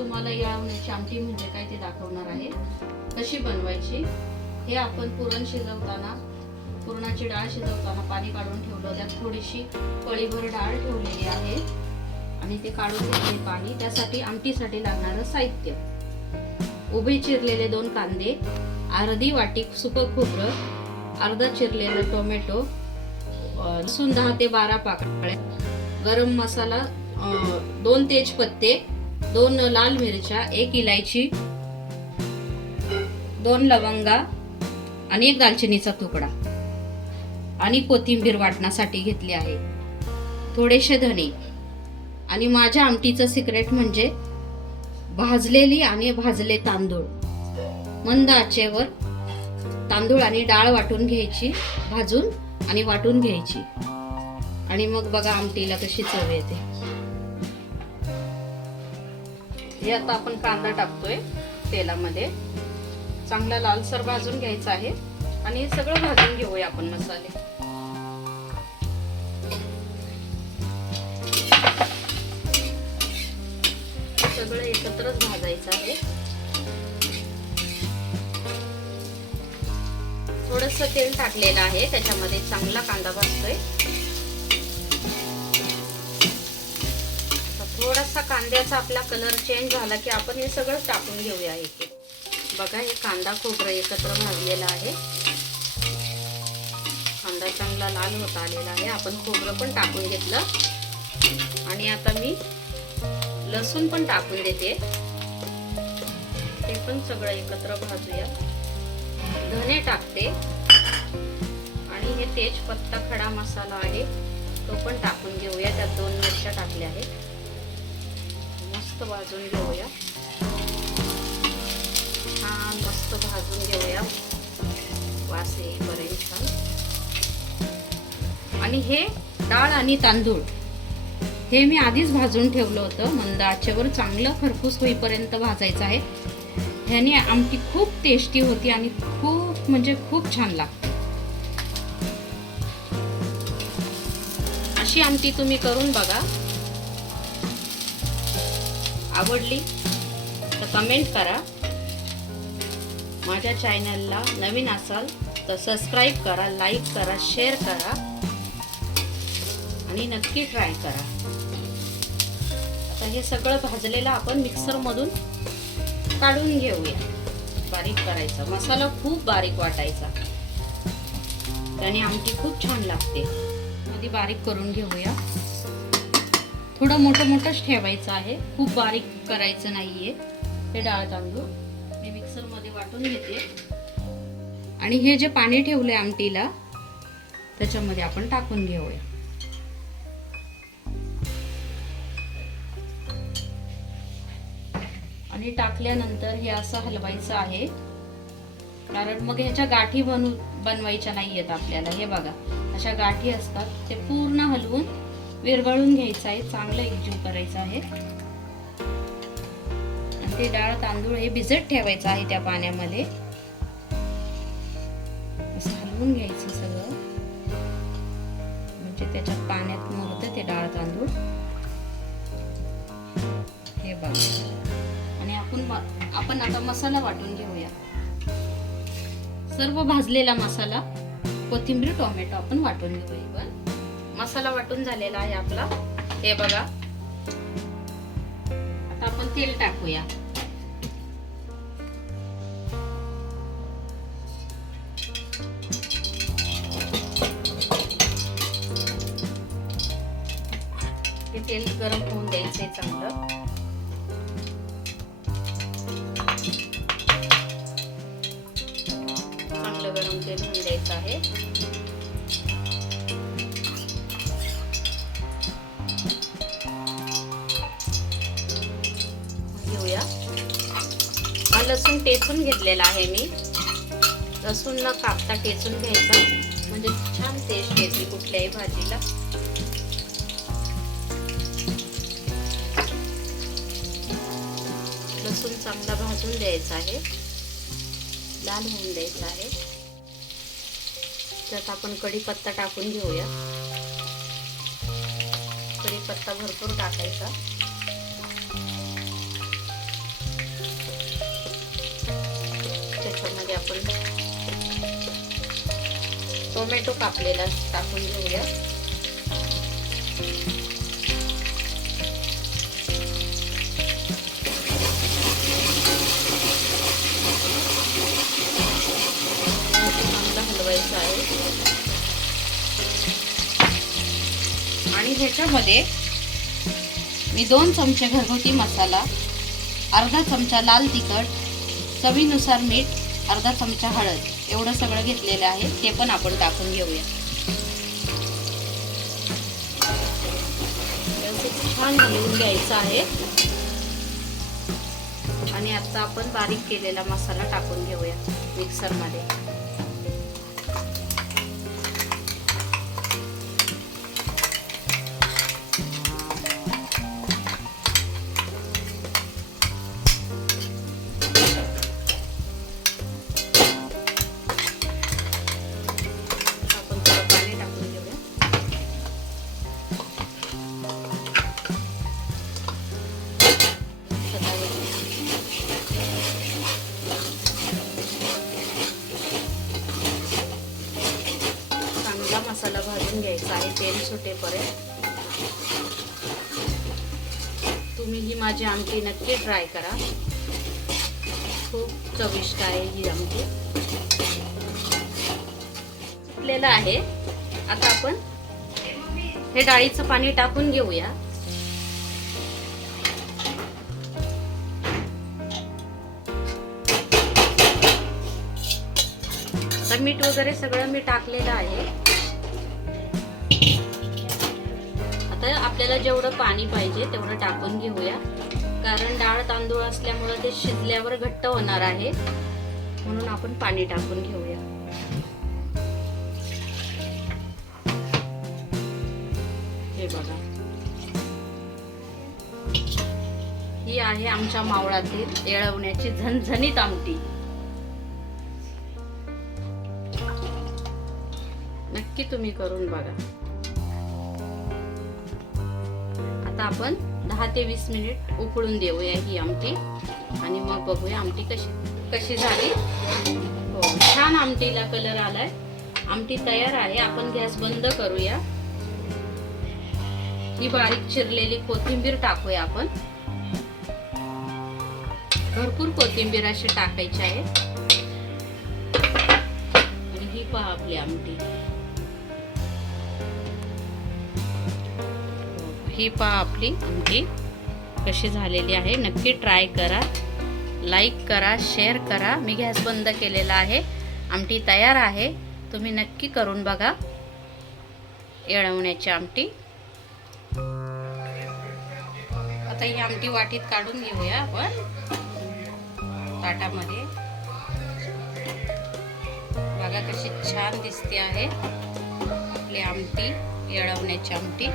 तुम्हाला या आवण्याची आमटी म्हणजे काय ते दाखवणार आहे. कशी बनवायची? हे आपण पुरण शिजवताना पुरणाची डाळ शिजवताना पाणी काढून ठेवलं. त्यात थोडीशी पळीभर डाळ ठेवलेली आहे. आणि ते काढून घेतले पाणी. त्यासाठी आमटीसाठी लागणारं साहित्य. उभे चिरलेले दोन कांदे अर्धी वाटी सुकं खोबरं अर्धा चिरलेलं टोमॅटो लसूण दहा ते बारा पाकळ्या गरम मसाला दोन तेजपत्ते दोन लाल मिरच्या एक इलायची दोन लवंगा आणि एक दालचिनीचा तुकडा. आणि कोथिंबीर वाटण्यासाठी घेतली आहे. थोडेसे धणे. आणि माझ्या आमटीचं सिक्रेट म्हणजे भाजलेली आणि भाजले तांदूळ. मंद आचेवर तांदूळ आणि डाळ वाटून घ्यायची भाजून आणि वाटून घ्यायची. आणि मग बघा आमटीला कशी चव येते. हे आता आपण कांदा टाकतोय तेलामध्ये. चांगला लालसर भाजून घ्यायचा आहे. आणि सगळं भाजून घेऊया आपण मसाले. सगळं एकत्रच भाजायचं आहे. थोडस तेल टाकलेलं आहे त्याच्यामध्ये चांगला कांदा भाजतोय. थोडासा कांद्याचा आपला कलर चेंज झाला की आपण हे सगळं टाकून घेऊया इथे. बघा हे कांदा खोबरं एकत्र भाजलेला आहे. कांदा चांगला लाल होत आलेला आहे. आपण खोबरं पण टाकून घेतलं. आणि आता मी लसूण पण टाकून देते. ते पण सगळं एकत्र भाजूया. धने टाकते. आणि हे तेजपत्ता खडा मसाला आहे तो पण टाकून घेऊया. त्यात दोन मिरच्या टाकल्या आहेत. मस्त भाजून घेऊया. छान मस्त भाजून घेऊया. वास येईपर्यंत. छान आणि हे डाळ आणि तांदूळ. हे मी आधीच भाजून ठेवलं होतं. मंद आचेवर चांगलं खरपूस होईपर्यंत भाजायचं आहे. ह्याने आमटी खूप टेस्टी होती आणि खूप म्हणजे खूप छान लागते. अशी आमटी तुम्ही करून बघा. आवडली तर कमेंट करा. माझ्या चॅनलला नवीन असाल तर सबस्क्राईब करा लाईक करा शेअर करा. आणि नक्की ट्राय करा. आता हे सगळं भाजलेलं आपण मिक्सरमधून काढून घेऊया. बारीक करायचा. मसाला खूप बारीक वाटायचा. त्याने आमटी खूप छान लागते. मध्ये बारीक करून घेऊया. थोडं मोठं मोठंच ठेवायचं आहे. खूप बारीक करायचं नाहीये. हे डाळ तांदूळ मी मिक्सरमध्ये वाटून घेते. आणि हे जे पाणी ठेवलंय आमटीला त्याच्यामध्ये आपण टाकून घेऊया. आणि टाकल्यानंतर हे असं हलवायचं आहे. कारण मग ह्याच्या गाठी बनू बनवायच्या नाही आहेत आपल्याला. हे बघा अशा गाठी असतात ते पूर्ण हलवून विरघळून घ्यायचं आहे चांगलं एकजीव करायचं आहे. आणि ते डाळ तांदूळ हे भिजत ठेवायचं आहे त्या पाण्यामध्ये. असं हलवून घ्यायचं सगळं. म्हणजे त्याच्यात पाण्यात मुरतं ते डाळ तांदूळ. हे बघा. आणि आपण आपण आता मसाला वाटून घेऊया. सर्व भाजलेला मसाला कोथिंबीर टोमॅटो आपण वाटून घेऊया मसाला वाटून झालेला आहे आपला. हे बघा. आता आपण तेल टाकूया. ते तेल गरम होऊन द्यायचंय चांगलं. चांगलं गरम तेल होऊन द्यायचं आहे. हा लसूण टेचून घेतलेला आहे मी. लसूण न कापता टेचून घ्यायचा. म्हणजे छान टेस्ट येते कुठल्याही भाजीला. लसूण चांगला भाजून द्यायचा आहे. लाल होऊन द्यायचा आहे. त्यात आपण कढीपत्ता टाकून घेऊया. कढीपत्ता भरपूर टाकायचा. आपण टोमॅटो कापलेला टाकून घेऊया. हलवायचं आहे आणि ह्याच्यामध्ये मी दोन चमचे घरगुती मसाला अर्धा चमचा लाल तिखट चवीनुसार मीठ अर्धा चमचा हळद एवढं सगळं घेतलेलं आहे ते पण आपण टाकून घेऊया. व्यवस्थित छान हलवून घ्यायचं आहे. आणि आता आपण बारीक केलेला मसाला टाकून घेऊया मिक्सरमध्ये चांगला भाजून घ्यायचं आहे तेल सुटेपर्यंत. तुम्ही ही माझी आमटी नक्की ट्राय करा. खूप चविष्ट आहे ही आमटी. सुटलेलं आहे. आता आपण हे डाळीचं पाणी टाकून घेऊया. मीठ वगैरे सगळं मी टाकलेलं आहे. आता आपल्याला जेवढं पाणी पाहिजे तेवढं टाकून घेऊया. कारण डाळ तांदूळ असल्यामुळे ते शिजल्यावर घट्ट होणार आहे. म्हणून आपण पाणी टाकून घेऊया. हे बघा. ही आहे आमच्या मावळातील येळवण्याची झणझणीत आमटी. नक्की तुम्ही करून बघा. आता आपण दहा ते वीस मिनिट उकळून देऊया ही आमटी. आणि मग बघूया आमटी कशी कशी झाली. हो छान आमटीला कलर आलाय. आमटी तयार आहे आपण गॅस बंद करूया. ही बारीक चिरलेली कोथिंबीर टाकूया आपण. भरपूर कोथिंबीर अशी टाकायची आहे. आणि ही पहा आपली आमटी. ही पहा आपली आमटी कशी झालेली आहे. नक्की ट्राय करा. लाईक करा शेअर करा. मी गॅस बंद केलेला आहे. आमटी तयार आहे. तुम्ही नक्की करून बघा. येळवण्याची आमटी. आता ही आमटी वाटीत काढून घेऊया आपण. ताटामध्ये. बघा कशी छान दिसते आहे. आपली आमटी येळवण्याची आमटी.